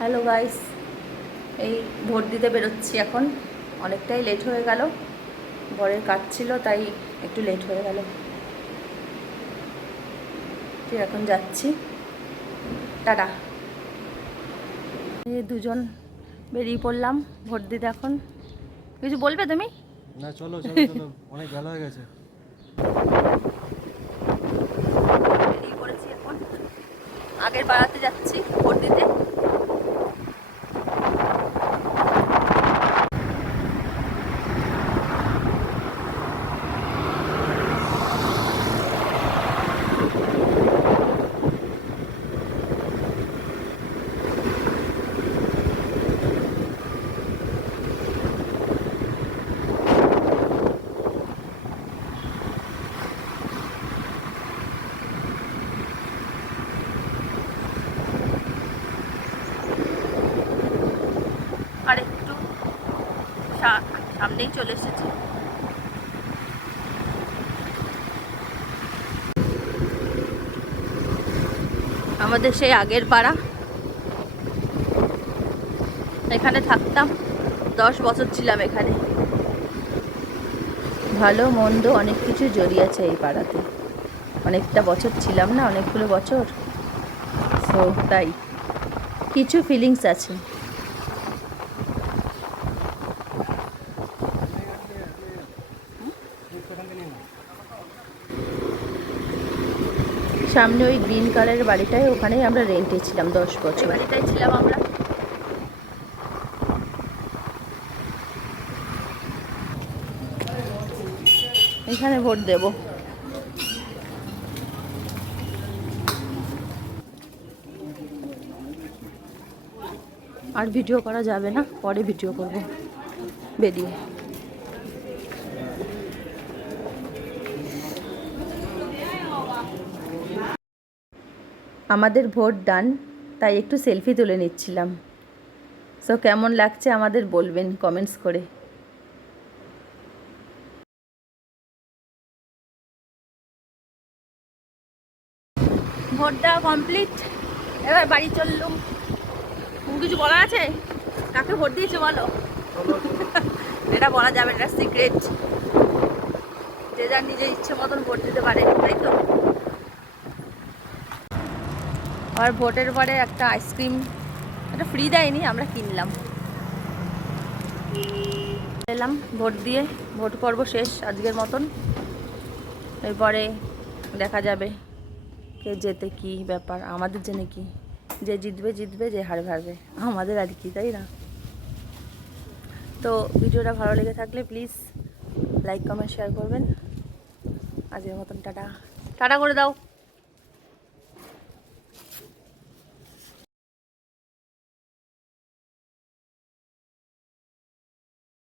Hello guys, এই vote দিতে বেরোচ্ছি এখন। অনেকটাই লেট হয়ে গেল, বরের কাজ ছিল তাই একটু লেট হয়ে গেল। ঠিক এখন যাচ্ছি, টাটা। এই দুজন বেরিয়ে পড়লাম ভোট দিতে। এখন কিছু বলবে তুমি? না, চলো চলো চলো, অনেক বেলা হয়ে গেছে। বেরিয়ে পড়েছি এখন, আগের পাড়াতে যাচ্ছি ভোট দিতে। আর একটু সামনেই চলে এসেছি। আমাদের সেই আগের পাড়া, এখানে থাকতাম, 10 বছর ছিলাম এখানে। ভালো মন্দ অনেক কিছু জড়িয়েছে এই পাড়াতে। অনেকটা বছর ছিলাম না, অনেকগুলো বছর, সো তাই কিছু ফিলিংস আছে। সামনে ওই গ্রিন কালারের বাড়িটায়, ওখানেই আমরা রেন্টে ছিলাম 10 বছর। বাড়িটাই ছিলাম আমরা। এখানে ভোট দেব। আর ভিডিও করা যাবে না, পরে ভিডিও করব বেরিয়ে। আমাদের ভোট ডান, তাই একটু সেলফি তুলে নিচ্ছিলাম। সো কেমন লাগছে আমাদের বলবেন কমেন্টস করে। ভোট দেওয়া কমপ্লিট, এবার বাড়ি চললুম। কিছু বলার আছে? কাকে ভোট দিয়েছো বলো? এটা বলা যাবে না, সিক্রেট। যে যার নিজের ইচ্ছে মতন ভোট দিতে পারে, তাই তো। আর ভোটের পরে একটা আইসক্রিম, এটা ফ্রি দেয়নি, আমরা কিনলাম। এলাম ভোট দিয়ে, ভোট পর্ব শেষ আজকের মতন। এরপরে দেখা যাবে কে জেতে, কি ব্যাপার আমাদের জন্য, কি যে জিতবে জিতবে, যে হারবে হারবে, আমাদের আর কি, তাই না? তো ভিডিওটা ভালো লেগে থাকলে প্লিজ লাইক কমেন্ট শেয়ার করবেন। আজকের মতন টাটা, টাটা করে দাও।